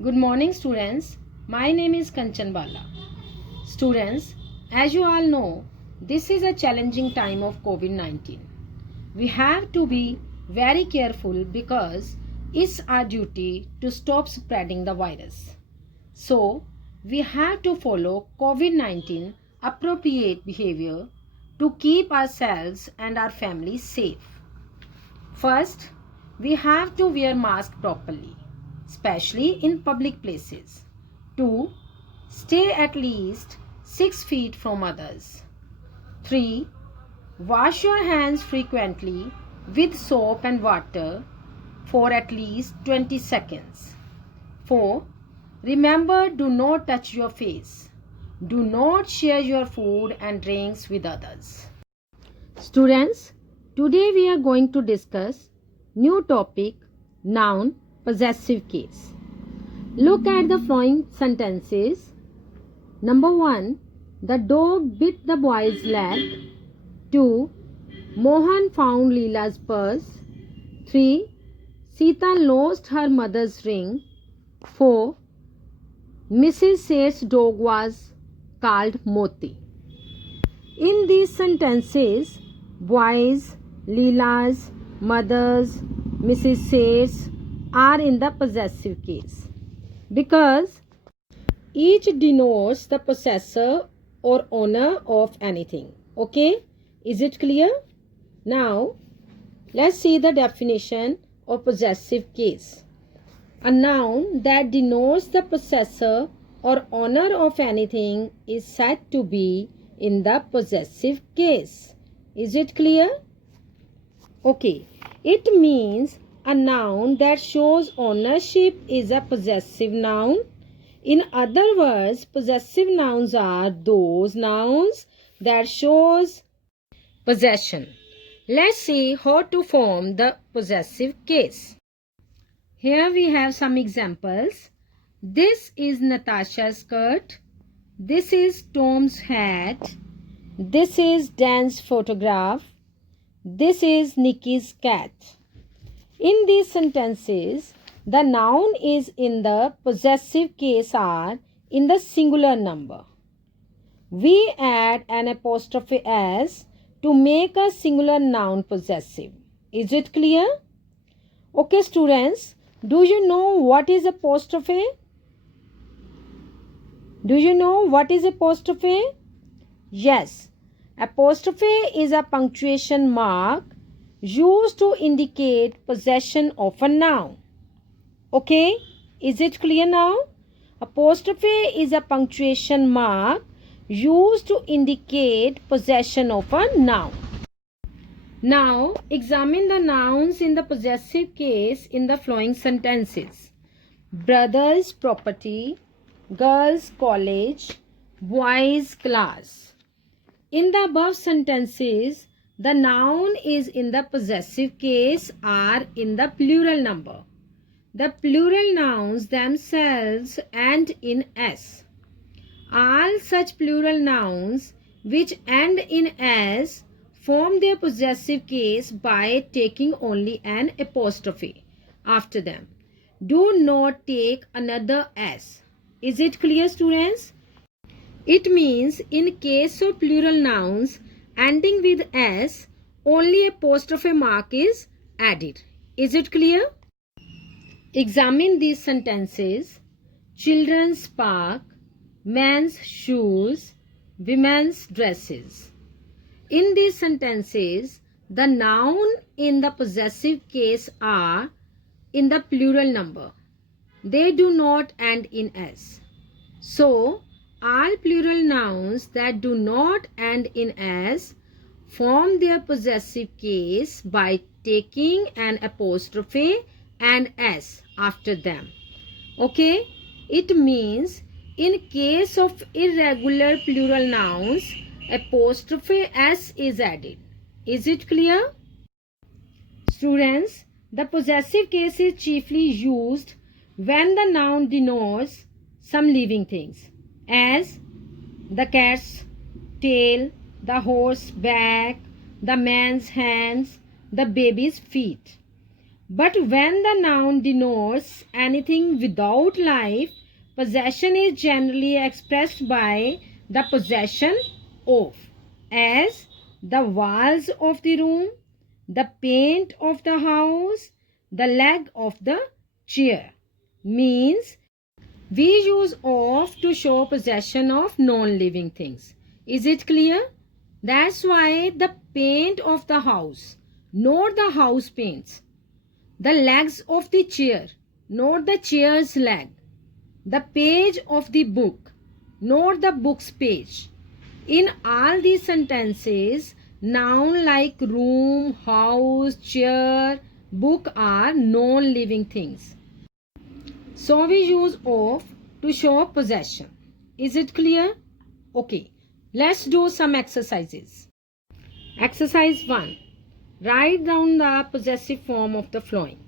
Good morning, students. My name is Kanchan Bala. Students, as you all know, this is a challenging time of COVID-19. We have to be very careful because it's our duty to stop spreading the virus. So, we have to follow COVID-19 appropriate behavior to keep ourselves and our families safe. First, we have to wear mask properly, especially in public places. 2. Stay at least 6 feet from others. 3. Wash your hands frequently with soap and water for at least 20 seconds. 4. Remember, do not touch your face. Do not share your food and drinks with others. Students, today we are going to discuss new topic, noun possessive case. Look at the following sentences. Number 1, the dog bit the boy's leg. 2, Mohan found Leela's purse. 3, Sita lost her mother's ring. 4, Mrs. Seth's dog was called Moti. In these sentences, boys, Leela's, mothers, Mrs. Seth's are in the possessive case because each denotes the possessor or owner of anything. Okay, is it clear? Now, let's see the definition of possessive case. A noun that denotes the possessor or owner of anything is said to be in the possessive case. Is it clear? Okay, it means a noun that shows ownership is a possessive noun. In other words, possessive nouns are those nouns that shows possession. Let's see how to form the possessive case. Here we have some examples. This is Natasha's skirt. This is Tom's hat. This is Dan's photograph. This is Nikki's cat. In these sentences, the noun is in the possessive case are in the singular number. We add an apostrophe s to make a singular noun possessive. Is it clear? Okay, students, do you know what is apostrophe? Do you know what is apostrophe? Yes, apostrophe is a punctuation mark used to indicate possession of a noun. Okay, is it clear now? Apostrophe is a punctuation mark used to indicate possession of a noun. Now, examine the nouns in the possessive case in the following sentences. Brother's property, girls' college, boys' class. In the above sentences, the noun is in the possessive case are in the plural number. The plural nouns themselves end in s. All such plural nouns which end in s form their possessive case by taking only an apostrophe after them. Do not take another s. Is it clear, students? It means in case of plural nouns ending with s, only apostrophe mark is added. Is it clear? Examine these sentences. Children's park, men's shoes, women's dresses. In these sentences, the noun in the possessive case are in the plural number. They do not end in s. So, all plural nouns that do not end in s form their possessive case by taking an apostrophe and s after them. Okay? It means in case of irregular plural nouns, apostrophe s is added. Is it clear? Students, the possessive case is chiefly used when the noun denotes some living things as the cat's tail, the horse's back, the man's hands, the baby's feet. But when the noun denotes anything without life, possession is generally expressed by the possession of, as the walls of the room, the paint of the house, the leg of the chair. Means we use of to show possession of non-living things. Is it clear? That's why the paint of the house, not the house paints. The legs of the chair, not the chair's leg. The page of the book, not the book's page. In all these sentences, noun like room, house, chair, book are non-living things. So we use of to show possession. Is it clear? Okay, let's do some exercises. Exercise 1. Write down the possessive form of the following.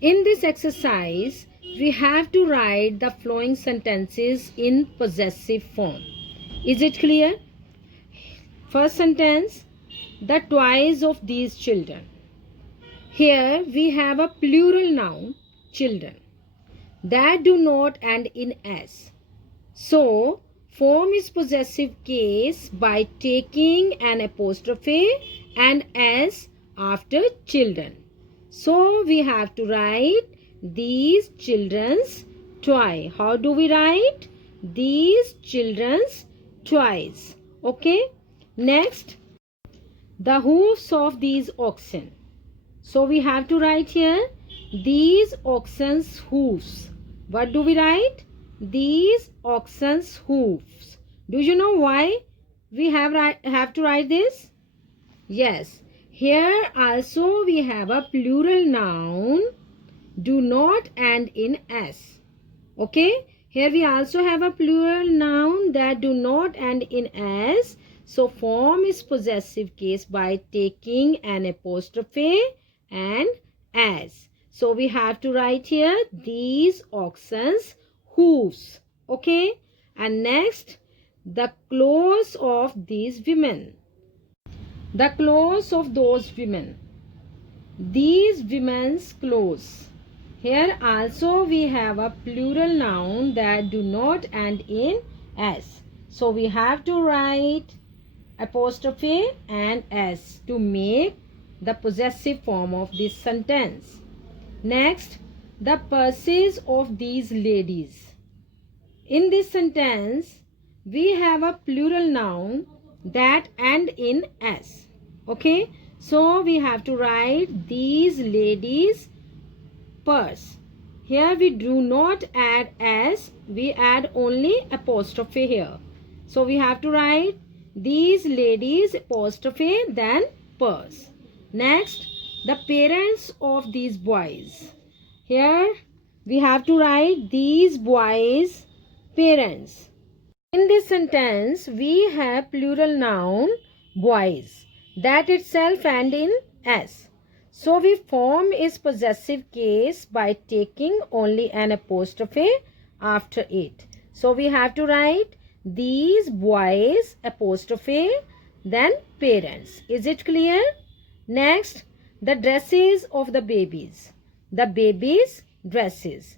In this exercise, we have to write the following sentences in possessive form. Is it clear? First sentence, the toys of these children. Here we have a plural noun, children, that do not end in s. So, form is possessive case by taking an apostrophe and s after children. So, we have to write these children's toy. How do we write? These children's toys. Okay. Next, the hoofs of these oxen. So, we have to write here these oxen's hoofs. What do we write? These oxen's hoofs. Do you know why we have to write this? Yes. Here also we have a plural noun. Do not end in s. Okay. Here we also have a plural noun that do not end in s. So form is possessive case by taking an apostrophe and as. So we have to write here these oxen's hooves. Okay. And next, the clothes of these women. The clothes of those women. These women's clothes. Here also we have a plural noun that do not end in s. So we have to write apostrophe and s to make the possessive form of this sentence. Next, the purses of these ladies. In this sentence, we have a plural noun that end in s. Okay, so we have to write these ladies' purse. Here we do not add s, we add only apostrophe here. So we have to write these ladies' apostrophe then purse. Next, the parents of these boys. Here we have to write these boys' parents. In this sentence, we have plural noun boys that itself end in s. So we form its possessive case by taking only an apostrophe after it. So we have to write these boys apostrophe then parents. Is it clear? Next, the dresses of the babies. The babies' dresses.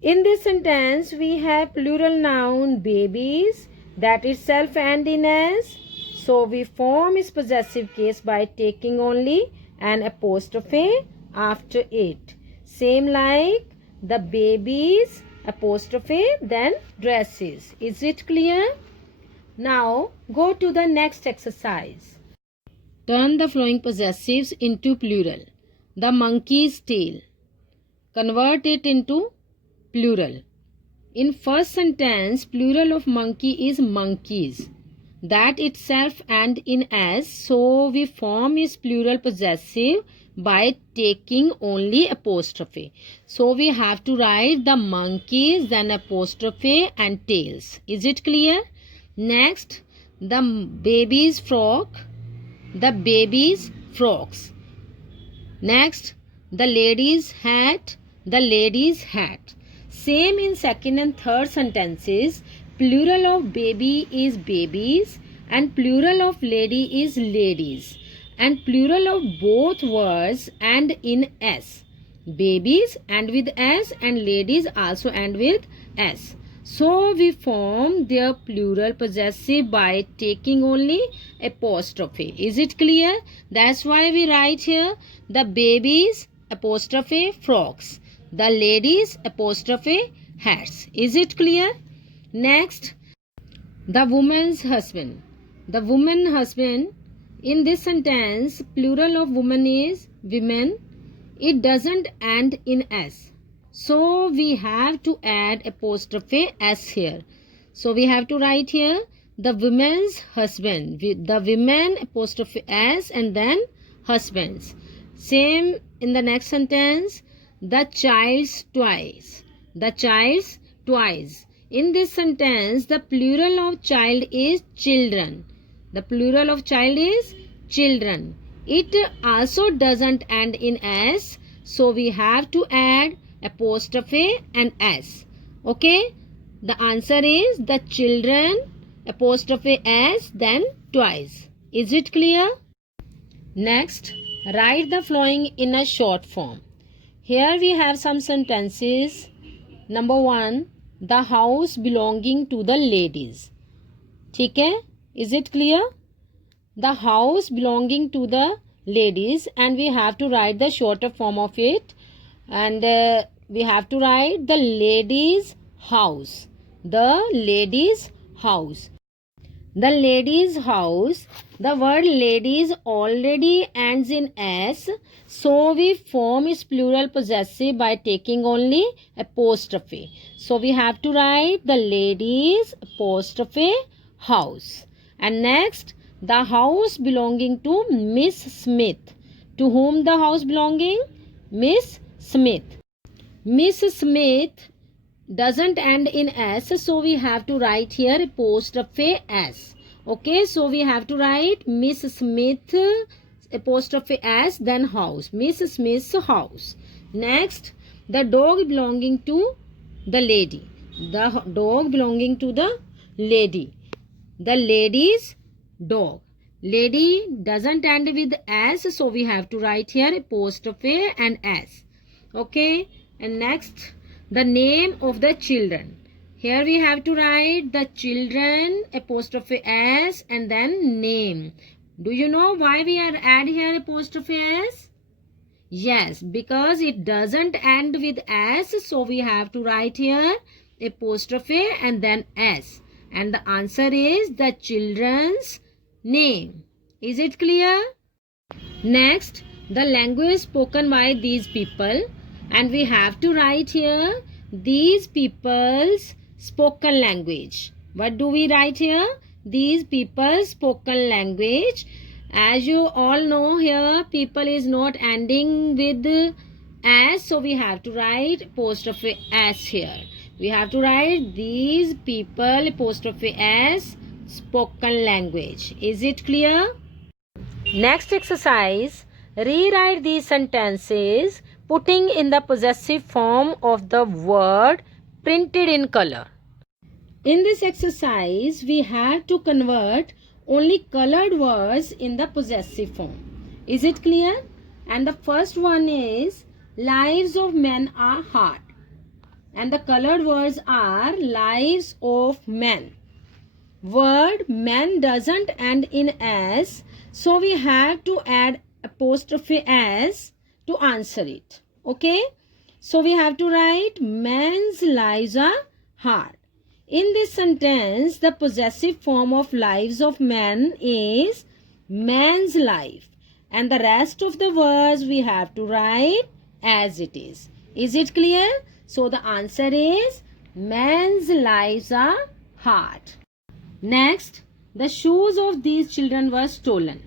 In this sentence, we have plural noun babies that itself end in s. So we form its possessive case by taking only an apostrophe after it. Same like the babies apostrophe then dresses. Is it clear? Now go to the next exercise. Turn the following possessives into plural. The monkey's tail. Convert it into plural. In first sentence, plural of monkey is monkeys. That itself end in s, so we form its plural possessive by taking only apostrophe. So we have to write the monkeys, then apostrophe and tails. Is it clear? Next, the baby's frock, the baby's frocks. Next, the lady's hat, the lady's hat. Same in second and third sentences. Plural of baby is babies and plural of lady is ladies. And plural of both words end in s. babies end with S and ladies also end with S. So we form their plural possessive by taking only apostrophe. Is it clear? That's why we write here the babies apostrophe frocks, the ladies apostrophe hats. Is it clear? Next, the woman's husband. The woman husband. In this sentence, plural of woman is women. It doesn't end in S. So we have to add apostrophe S here. So we have to write here the women's husband. The women apostrophe S and then husbands. Same in the next sentence. The child's toys. The child's toys. In this sentence, the plural of child is children. The plural of child is children. It also doesn't end in S. So we have to add apostrophe and S. Okay. The answer is the children apostrophe S then twice. Is it clear? Next, write the following in a short form. Here we have some sentences. Number 1, the house belonging to the ladies. ठीक है? Is it clear? The house belonging to the ladies, and we have to write the shorter form of it, and we have to write the ladies house. The ladies house. The ladies house. The word ladies already ends in S, so we form its plural possessive by taking only apostrophe. So we have to write the ladies apostrophe house. And next, the house belonging to Miss Smith. To whom the house belonging? Miss Smith. Miss Smith doesn't end in S, so we have to write here apostrophe S. Okay, so we have to write Miss Smith apostrophe S then house. Miss Smith's house. Next, the dog belonging to the lady. The dog belonging to the lady. The lady's dog. Lady doesn't end with S, so we have to write here apostrophe and S. Okay, and next, the name of the children. Here we have to write the children apostrophe S and then name. Do you know why we are add here apostrophe S? Yes, because it doesn't end with S, so we have to write here apostrophe and then S. And the answer is the children's name. Is it clear? Next, the language spoken by these people, and we have to write here these people's spoken language. What do we write here? These people's spoken language. As you all know here, people is not ending with S, so we have to write apostrophe S here. We have to write these people apostrophe S spoken language. Is it clear? Next exercise, rewrite these sentences putting in the possessive form of the word printed in color. In this exercise, we have to convert only colored words in the possessive form. Is it clear? And the first one is lives of men are hard. And the colored words are lives of men. Word men doesn't end in S, so we have to add apostrophe S to answer it. Okay, so we have to write men's lives are hard. In this sentence, the possessive form of lives of men is man's life, and the rest of the words we have to write as it is. Is it clear? So the answer is men's lives are hard. Next, the shoes of these children were stolen.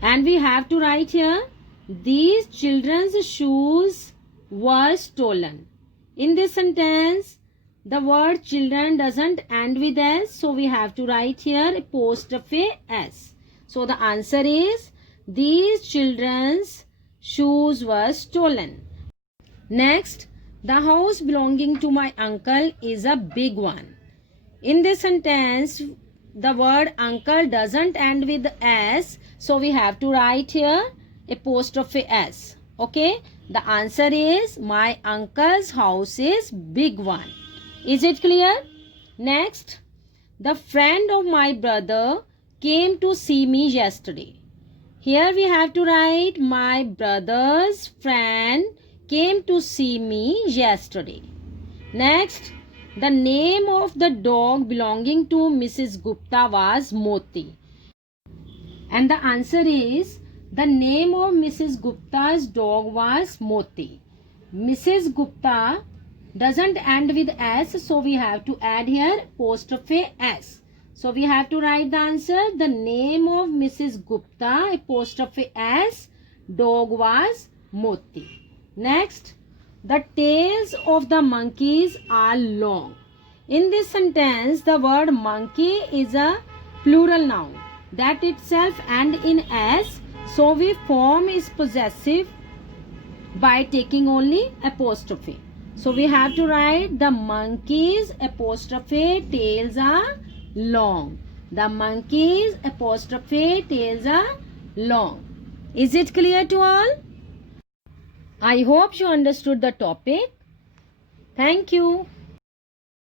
And we have to write here, these children's shoes were stolen. In this sentence, the word children doesn't end with S, so we have to write here apostrophe S. So the answer is, these children's shoes were stolen. Next, the house belonging to my uncle is a big one. In this sentence, the word uncle doesn't end with S, so we have to write here apostrophe S. Okay, The answer is my uncle's house is big one. Is it clear? Next, the friend of my brother came to see me yesterday. Here we have to write my brother's friend came to see me yesterday. Next, the name of the dog belonging to Mrs. Gupta was Moti. And the answer is the name of Mrs. Gupta's dog was Moti. Mrs. Gupta doesn't end with S, so we have to add here apostrophe S. So we have to write the answer. The name of Mrs. Gupta apostrophe S dog was Moti. Next, the tails of the monkeys are long. In this sentence, the word monkey is a plural noun that itself end in S. So we form is possessive by taking only apostrophe. So we have to write the monkeys apostrophe tails are long. The monkeys apostrophe tails are long. Is it clear to all? I hope you understood the topic. Thank you.